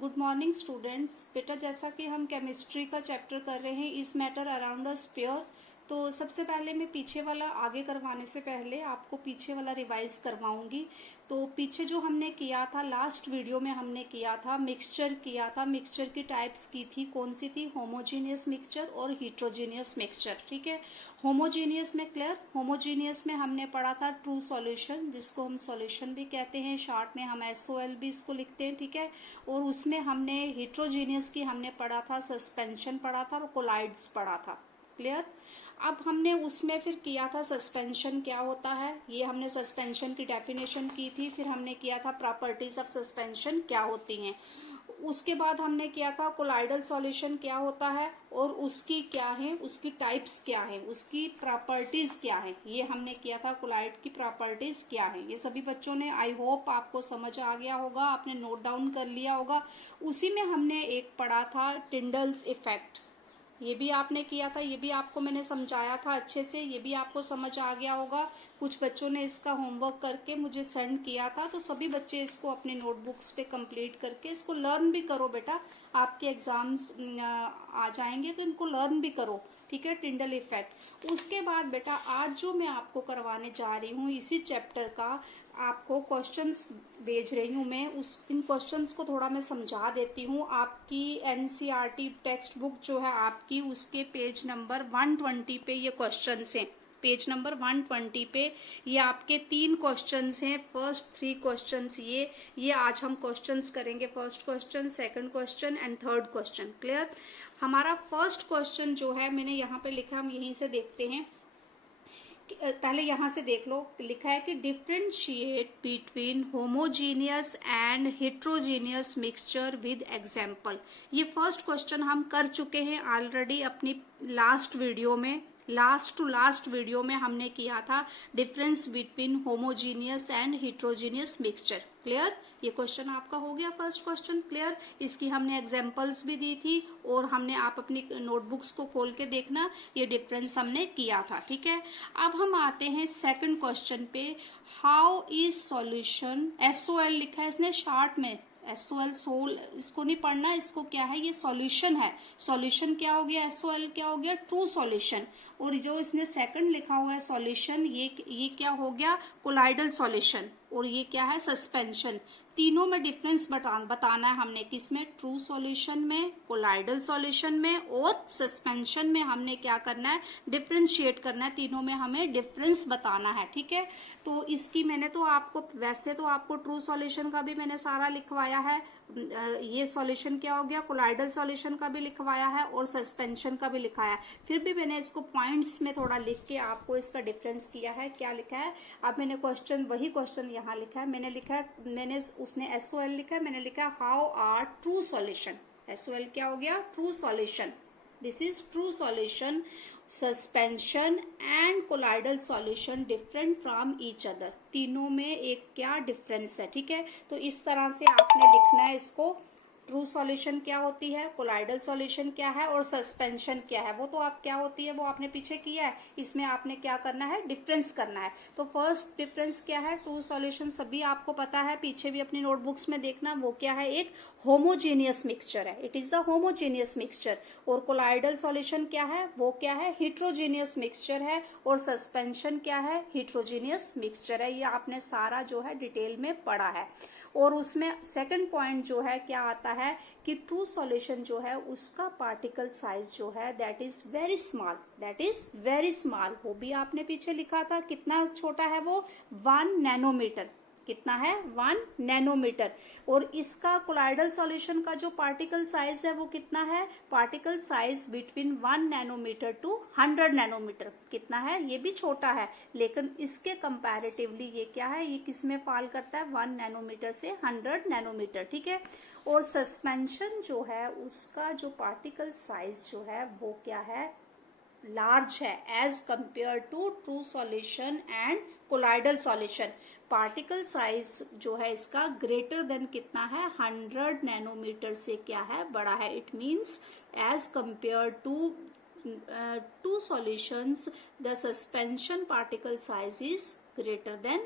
Good morning students. बेटा जैसा कि हम केमिस्ट्री का चैप्टर कर रहे हैं इस मैटर अराउंड अ स्फीयर, तो सबसे पहले मैं पीछे वाला आगे करवाने से पहले आपको पीछे वाला रिवाइज करवाऊंगी। तो पीछे जो हमने किया था लास्ट वीडियो में हमने किया था मिक्सचर किया था। मिक्सचर की टाइप्स की थी, कौन सी थी? होमोजीनियस मिक्सचर और हीट्रोजीनियस मिक्सचर। ठीक है, होमोजीनियस में क्लियर। होमोजीनियस में हमने पढ़ा था ट्रू सॉल्यूशन, जिसको हम सॉल्यूशन भी कहते हैं, शॉर्ट में हम SOL भी इसको लिखते हैं। ठीक है, और उसमें हमने हीट्रोजीनियस की हमने पढ़ा था सस्पेंशन पढ़ा था और कोलाइड्स पढ़ा था। क्लियर। अब हमने उसमें फिर किया था सस्पेंशन क्या होता है, ये हमने सस्पेंशन की डेफिनेशन की थी। फिर हमने किया था प्रॉपर्टीज ऑफ सस्पेंशन क्या होती हैं। उसके बाद हमने किया था कोलाइडल सॉल्यूशन क्या होता है और उसकी क्या है, उसकी टाइप्स क्या है, उसकी प्रॉपर्टीज क्या है, ये हमने किया था। कोलाइड की प्रॉपर्टीज क्या है, ये सभी बच्चों ने आई होप आपको समझ आ गया होगा, आपने नोट डाउन कर लिया होगा। उसी में हमने एक पढ़ा था टिंडल्स इफेक्ट, ये भी आपने किया था, ये भी आपको मैंने समझाया था अच्छे से, ये भी आपको समझ आ गया होगा। कुछ बच्चों ने इसका होमवर्क करके मुझे सेंड किया था, तो सभी बच्चे इसको अपने नोटबुक्स पे कंप्लीट करके इसको लर्न भी करो बेटा। आपके एग्जाम्स आ जाएंगे तो इनको लर्न भी करो। ठीक है, टिंडल इफेक्ट। उसके बाद बेटा आज जो मैं आपको करवाने जा रही हूँ इसी चैप्टर का, आपको क्वेश्चंस भेज रही हूँ मैं, उस इन क्वेश्चंस को थोड़ा मैं समझा देती हूँ। आपकी NCERT टेक्स्ट बुक जो है आपकी, उसके पेज नंबर 120 पे ये क्वेश्चंस हैं। पेज नंबर 120 पे ये आपके 3 क्वेश्चंस हैं। फर्स्ट 3 क्वेश्चंस ये आज हम क्वेश्चंस करेंगे। First question, second question and third question. Clear. हमारा फर्स्ट क्वेश्चन जो है मैंने यहाँ पे लिखा, हम यहीं से देखते हैं। पहले यहां से देख लो, लिखा है कि differentiate between homogeneous and heterogeneous mixture with example. ये फर्स्ट क्वेश्चन हम कर चुके हैं ऑलरेडी अपनी लास्ट वीडियो में। लास्ट टू लास्ट वीडियो में हमने किया था difference between homogeneous and heterogeneous mixture. Clear, ये क्वेश्चन आपका हो गया फर्स्ट क्वेश्चन। क्लियर, इसकी हमने एग्जांपल्स भी दी थी और हमने, आप अपनी नोटबुक्स को खोल के देखना, ये डिफरेंस हमने किया था। ठीक है, अब हम आते हैं सेकंड क्वेश्चन पे। हाउ इज सॉल्यूशन, SOL लिखा है इसने शॉर्ट में, SOL सोल, इसको नहीं पढ़ना, इसको क्या है, ये सॉल्यूशन है। सॉल्यूशन क्या हो गया, SOL क्या हो गया, ट्रू सॉल्यूशन। और जो इसने सेकंड लिखा हुआ है सॉल्यूशन, ये क्या हो गया, कोलाइडल सॉल्यूशन। और ये क्या है, सस्पेंशन। तीनों में डिफरेंस बताना है हमने, किसमें, ट्रू सॉल्यूशन में, कोलाइडल सॉल्यूशन में और सस्पेंशन में। हमने क्या करना है, डिफरेंशिएट करना है, तीनों में हमें डिफरेंस बताना है। ठीक है, तो इसकी मैंने तो आपको, वैसे तो आपको ट्रू सॉल्यूशन का भी मैंने सारा लिखवाया है, ये सॉल्यूशन क्या हो गया, कोलाइडल सॉल्यूशन का भी लिखवाया है और सस्पेंशन का भी लिखाया है। फिर भी मैंने इसको पॉइंट्स में थोड़ा लिख के आपको इसका डिफरेंस किया है। क्या लिखा है, अब मैंने क्वेश्चन, वही क्वेश्चन यहाँ लिखा है, मैंने लिखा है, मैंने उसने SOL लिखा है, मैंने लिखा है how are true solution. SOL क्या हो गया, true solution. This is true solution, suspension and colloidal solution different from each other. तीनों में एक क्या डिफरेंस है। ठीक है, तो इस तरह से आपने लिखना है इसको। ट्रू सॉल्यूशन क्या होती है, कोलाइडल सॉल्यूशन क्या है और सस्पेंशन क्या है, वो तो आप क्या होती है वो आपने पीछे किया है। इसमें आपने क्या करना है, डिफरेंस करना है। तो फर्स्ट डिफरेंस क्या है, ट्रू सॉल्यूशन सभी आपको पता है, पीछे भी अपनी नोटबुक्स में देखना, वो क्या है, एक होमोजीनियस मिक्सचर है, it is a homogeneous mixture. और कोलाइडल सॉल्यूशन क्या है, वो क्या है, हेट्रोजीनियस मिक्सचर है। और सस्पेंशन क्या है, हेट्रोजीनियस मिक्सचर है। ये आपने सारा जो है डिटेल में पढ़ा है। और उसमें सेकंड पॉइंट जो है क्या आता है कि ट्रू सॉल्यूशन जो है उसका पार्टिकल साइज जो है that is very small, that is very small. वो भी आपने पीछे लिखा था, कितना छोटा है वो, 1 नैनोमीटर। कितना है, 1 नैनोमीटर। और इसका कोलाइडल सॉल्यूशन का जो पार्टिकल साइज है वो कितना है, particle size between 1 nanometre to 100 nanometre. कितना है, ये भी छोटा है, लेकिन इसके कंपैरेटिवली ये क्या है, ये किसमें फॉल करता है, 1 नैनोमीटर से 100 नैनोमीटर। ठीक है, और सस्पेंशन जो है उसका जो पार्टिकल साइज जो है वो क्या है, लार्ज है as compare to true solution and colloidal solution. Particle size जो है इसका ग्रेटर देन कितना है, 100 नैनोमीटर से क्या है, बड़ा है। It means as compare to two solutions the suspension particle size is greater than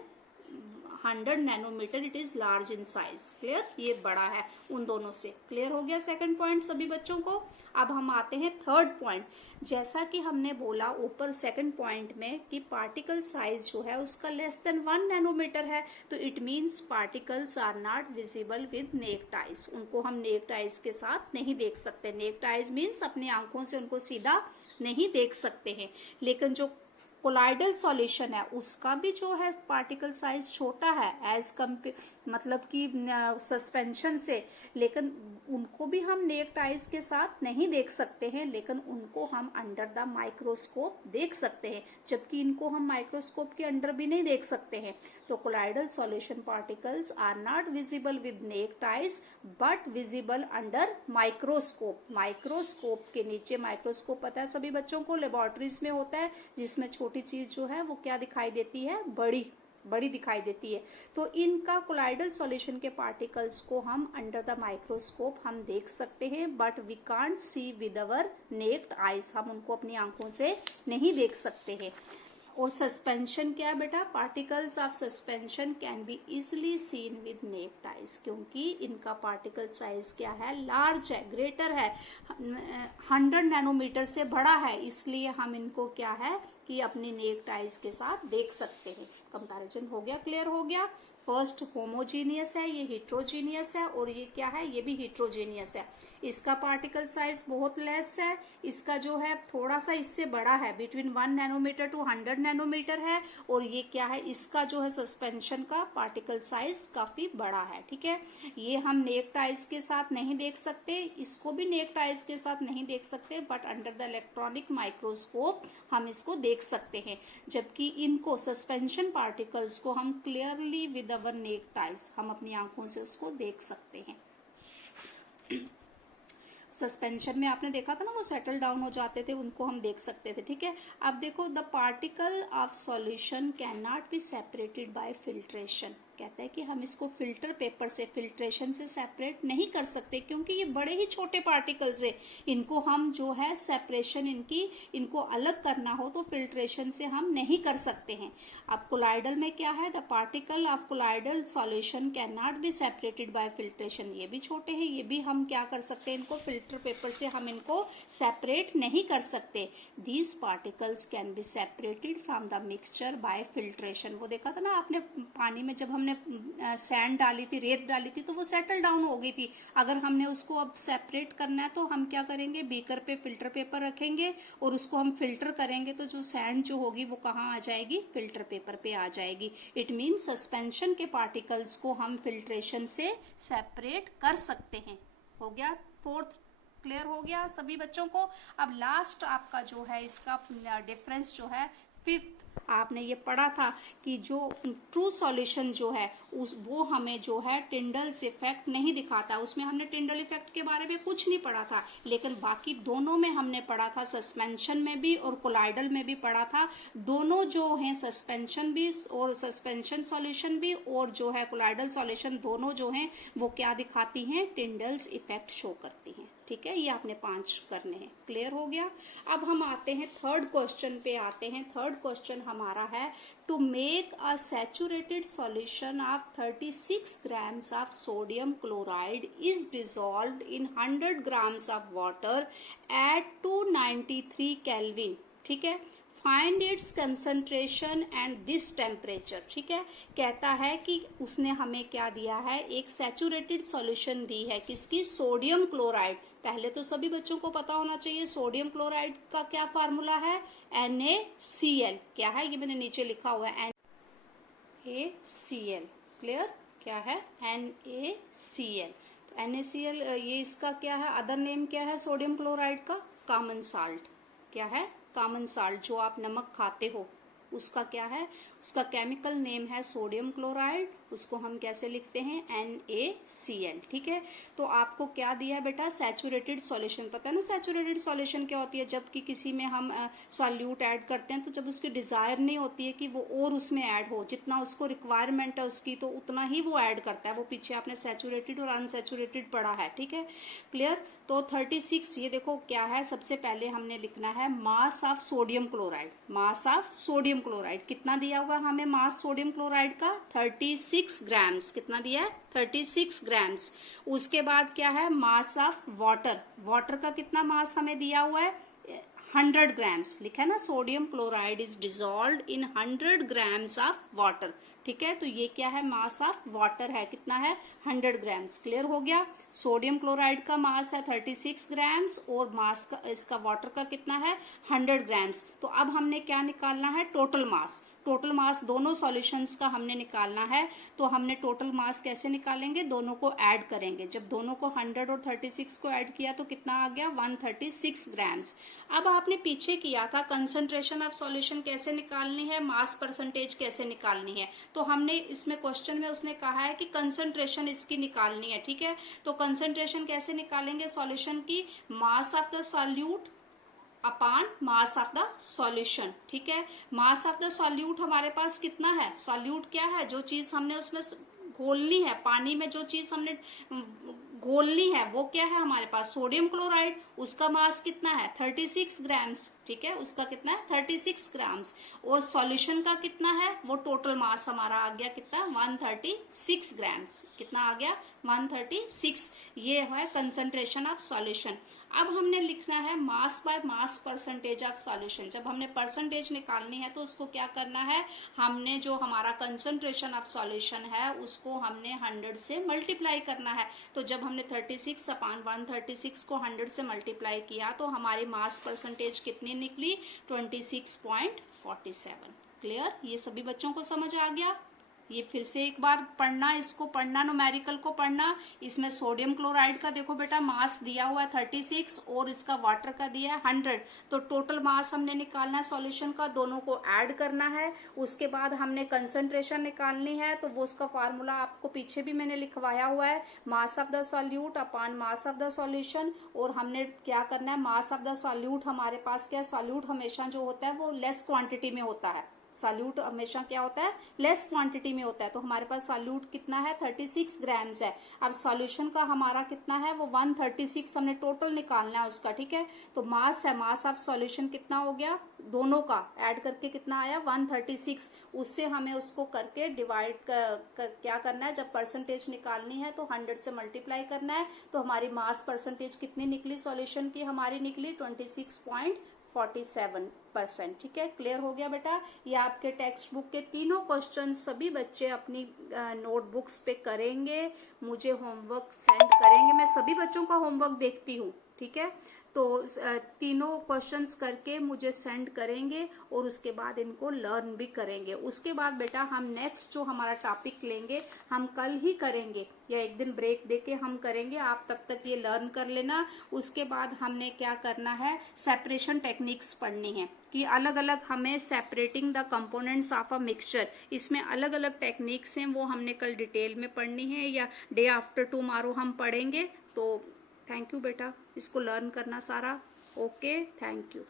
100 nanometre it is large in size. Clear, ये बड़ा है उन दोनों से। क्लियर हो गया सेकंड पॉइंट सभी बच्चों को। अब हम आते हैं थर्ड पॉइंट। जैसा कि हमने बोला ऊपर सेकंड पॉइंट में कि पार्टिकल साइज जो है उसका लेस देन 1 नैनोमीटर है, तो it means particles are not visible with naked eyes. उनको हम नेक्ड आइज के साथ नहीं देख सकते। नेक्ड आइज मींस अपनी आंखों से उनको सीधा नहीं देख सकते हैं। लेकिन जो कोलाइडल सॉल्यूशन है उसका भी जो है पार्टिकल साइज छोटा है एज कंपेयर मतलब कि सस्पेंशन से, लेकिन उनको भी हम नेक्ड आइज के साथ नहीं देख सकते हैं, लेकिन उनको हम अंडर द माइक्रोस्कोप देख सकते हैं, जबकि इनको हम माइक्रोस्कोप के अंडर भी नहीं देख सकते हैं। तो colloidal solution particles are not visible with naked eyes but visible under microscope. Microscope के नीचे, माइक्रोस्कोप पता है सभी बच्चों को लेबोरेटरीज में होता है, जिसमें छोटी चीज जो है वो क्या दिखाई देती है, बड़ी बड़ी दिखाई देती है। तो इनका कोलाइडल सॉल्यूशन के पार्टिकल्स को हम अंडर द माइक्रोस्कोप हम देख सकते हैं, but we can't see with our naked eyes. हम उनको अपनी आंखों से नहीं देख सकते हैं। और सस्पेंशन क्या है बेटा, particles of suspension can be easily seen with naked eyes, क्योंकि इनका पार्टिकल साइज क्या है, लार्ज है, ग्रेटर है, 100 नैनोमीटर से बड़ा है, इसलिए हम इनको क्या है कि अपनी नेक्ड आइज के साथ देख सकते हैं। कंपैरिजन हो गया, क्लियर हो गया। फर्स्ट होमोजीनियस है, ये हिट्रोजीनियस है, और ये क्या है, ये भी हिट्रोजीनियस है। इसका पार्टिकल साइज बहुत लेस है, इसका जो है थोड़ा सा इससे बड़ा है, बिटवीन 1 नैनोमीटर टू 100 नैनोमीटर है, और ये क्या है, इसका जो है सस्पेंशन का पार्टिकल साइज काफी बड़ा है। ठीक है, ये हम नेक्ड आइज के साथ नहीं देख सकते, इसको भी नेक्ड आइज के साथ नहीं देख सकते, but under the electronic microscope हम इसको देख सकते हैं, जबकि इनको सस्पेंशन पार्टिकल्स को हम clearly with our naked eyes हम अपनी आंखों से उसको देख सकते हैं। सस्पेंशन में आपने देखा था ना, वो सेटल डाउन हो जाते थे, उनको हम देख सकते थे। ठीक है, अब देखो, the particle of solution can not be separated by filtration. कहता है कि हम इसको फिल्टर पेपर से, फिल्ट्रेशन से सेपरेट नहीं कर सकते, क्योंकि ये बड़े ही छोटे पार्टिकल्स है। इनको हम जो है सेपरेशन इनको अलग करना हो तो फिल्ट्रेशन से हम नहीं कर सकते हैं। अब कोलाइडल में क्या है, the particle of colloidal solution can not be separated by filtration. ये भी छोटे हैं, ये भी हम क्या कर सकते हैं, इनको फिल्टर पेपर से हम इनको सेपरेट नहीं कर सकते। These particles can be separated from the mixture by filtration. वो देखा था ना आपने, पानी में जब हमने सैंड डाली थी, रेत डाली थी, तो वो सेटल डाउन हो गई थी। अगर हमने उसको अब सेपरेट करना है तो हम क्या करेंगे, बीकर पे फिल्टर पेपर रखेंगे और उसको हम फिल्टर करेंगे, तो जो सैंड जो होगी वो कहाँ आ जाएगी, फिल्टर पेपर पे आ जाएगी। इट मीन्स सस्पेंशन के पार्टिकल्स को हम फिल्ट्रेशन से सेपरेट कर सकते हैं। हो गया, फोर्थ क्लियर हो गया सभी बच्चों को। अब लास्ट आपका जो है इसका डिफरेंस जो है, फिफ्थ आपने ये पढ़ा था कि जो ट्रू सॉल्यूशन जो है वो हमें जो है टिंडल्स इफेक्ट नहीं दिखाता। उसमें हमने टिंडल इफेक्ट के बारे में कुछ नहीं पढ़ा था, लेकिन बाकी दोनों में हमने पढ़ा था, सस्पेंशन में भी और कोलाइडल में भी पढ़ा था। दोनों जो हैं, सस्पेंशन भी और सस्पेंशन सॉल्यूशन भी और जो है कोलाइडल सॉल्यूशन, दोनों जो हैं वो क्या दिखाती हैं, टिंडल्स इफेक्ट शो करती हैं। ठीक है, ये आपने 5 करने हैं। क्लियर हो गया। अब हम आते हैं थर्ड क्वेश्चन पे आते हैं। थर्ड क्वेश्चन हमारा है, to make a saturated solution of 36 grams of sodium chloride is dissolved in 100 grams of water at 293 kelvin. ठीक है, find its concentration and this temperature. ठीक है, कहता है कि उसने हमें क्या दिया है, एक सैचुरेटेड सॉल्यूशन दी है, किसकी, सोडियम क्लोराइड। पहले तो सभी बच्चों को पता होना चाहिए सोडियम क्लोराइड का क्या फार्मूला है, NaCl। क्या है, ये मैंने नीचे लिखा हुआ है, NaCl। क्लियर, क्या है, NaCl। तो NaCl ये इसका क्या है, अदर नेम क्या है सोडियम क्लोराइड का, कॉमन साल्ट। क्या है, कॉमन साल्ट, जो आप नमक खाते हो उसका क्या है, उसका केमिकल नेम है सोडियम क्लोराइड, उसको हम कैसे लिखते हैं, NaCl। ठीक है, तो आपको क्या दिया है बेटा, सैचुरेटेड सॉल्यूशन। पता है ना सैचुरेटेड सॉल्यूशन क्या होती है, जबकि किसी में हम सॉल्यूट ऐड करते हैं तो जब उसकी डिजायर नहीं होती है कि वो और उसमें ऐड हो, जितना उसको रिक्वायरमेंट है उसकी तो उतना ही वो ऐड करता है। वो पीछे आपने सैचुरेटेड और अनसैचुरेटेड पढ़ा है। ठीक है, क्लियर। तो 36 ये देखो क्या है, सबसे पहले हमने लिखना है mass of sodium chloride. Mass of sodium chloride कितना दिया हुआ हमें, मास सोडियम क्लोराइड का 36 ग्राम्स। कितना दिया है, 36 ग्राम्स। उसके बाद क्या है, मास ऑफ वाटर। वाटर का कितना मास हमें दिया हुआ है, 100 ग्राम्स। लिखा है ना, sodium chloride is dissolved in 100 grams of water. ठीक है, तो ये क्या है, मास ऑफ वाटर है, कितना है, 100 ग्राम्स। क्लियर हो गया। सोडियम क्लोराइड का मास है 36 ग्राम्स और मास का इसका वाटर का कितना है, 100 ग्राम्स। तो अब हमने क्या निकालना है, टोटल मास। टोटल मास दोनों सॉल्यूशंस का हमने निकालना है। तो हमने टोटल मास कैसे निकालेंगे, दोनों को ऐड करेंगे। जब दोनों को 100 और 36 को ऐड किया तो कितना आ गया, 136 ग्राम्स। अब आपने पीछे किया था कंसंट्रेशन ऑफ सॉल्यूशन कैसे निकालनी है, मास परसेंटेज कैसे निकालनी है। तो हमने इसमें क्वेश्चन में उसने कहा है कि कंसंट्रेशन इसकी निकालनी है। ठीक है, तो कंसंट्रेशन कैसे निकालेंगे सॉल्यूशन की, mass of the solute upon mass of the solution. ठीक है, मास ऑफ द सॉल्यूट हमारे पास कितना है, सॉल्यूट क्या है, जो चीज हमने उसमें घोलनी है, पानी में जो चीज हमने घोलनी है वो क्या है हमारे पास, सोडियम क्लोराइड। उसका मास कितना है, 36 ग्राम्स। ठीक है, उसका कितना है, 36 ग्राम्स। और सॉल्यूशन का कितना है, वो टोटल मास हमारा आ गया कितना, 136 ग्राम्स। कितना आ गया, 136। ये है कंसंट्रेशन ऑफ सॉल्यूशन। अब हमने लिखना है mass by mass percentage of solution. जब हमने परसेंटेज निकालनी है तो उसको क्या करना है, हमने जो हमारा कंसंट्रेशन ऑफ सॉल्यूशन है उसको हमने 100 से मल्टीप्लाई करना है। तो जब हमने 36 अपान 136 को 100 से मल्टीप्लाई किया तो हमारी मास परसेंटेज कितनी निकली, 26.47। क्लियर, ये सभी बच्चों को समझ आ गया। ये फिर से एक बार पढ़ना, इसको पढ़ना, न्यूमेरिकल को पढ़ना। इसमें सोडियम क्लोराइड का देखो बेटा मास दिया हुआ है 36 और इसका वाटर का दिया है 100। तो टोटल मास हमने निकालना है सॉल्यूशन का, दोनों को ऐड करना है। उसके बाद हमने कंसंट्रेशन निकालनी है, तो वो उसका फार्मूला आपको पीछे भी मैंने लिखवाया हुआ है, mass of the solute upon mass of the solution. और हमने क्या करना है, मास ऑफ द सॉल्यूट हमारे पास क्या है, सॉल्यूट हमेशा जो होता है वो लेस क्वांटिटी में होता है। सॉल्यूट हमेशा क्या होता है, लेस क्वांटिटी में होता है। तो हमारे पास सॉल्यूट कितना है, 36 ग्राम्स है। अब सॉल्यूशन का हमारा कितना है, वो 136 हमने टोटल निकालना है उसका। ठीक है, तो मास है, मास ऑफ सॉल्यूशन कितना हो गया, दोनों का ऐड करके कितना आया, 136। उससे हमें उसको करके डिवाइड क्या करना है, जब परसेंटेज निकालनी है तो 100 से मल्टीप्लाई करना है। तो हमारी मास परसेंटेज कितनी निकली सॉल्यूशन की, हमारी निकली 26.47%। ठीक है, क्लियर हो गया बेटा। ये आपके टेक्स्ट बुक के तीनों क्वेश्चन सभी बच्चे अपनी नोटबुक्स पे करेंगे, मुझे होमवर्क सेंड करेंगे। मैं सभी बच्चों का होमवर्क देखती हूँ। ठीक है, तो तीनों क्वेश्चंस करके मुझे सेंड करेंगे और उसके बाद इनको लर्न भी करेंगे। उसके बाद बेटा हम नेक्स्ट जो हमारा टॉपिक लेंगे हम कल ही करेंगे या एक दिन ब्रेक देके हम करेंगे। आप तब तक ये लर्न कर लेना। उसके बाद हमने क्या करना है, सेपरेशन टेक्निक्स पढ़नी है कि अलग अलग हमें separating the components of a mixture, इसमें अलग अलग टेक्निक्स हैं, वो हमने कल डिटेल में पढ़नी है या डे आफ्टर टुमारो हम पढ़ेंगे। तो थैंक यू बेटा, इसको लर्न करना सारा। Okay, thank you.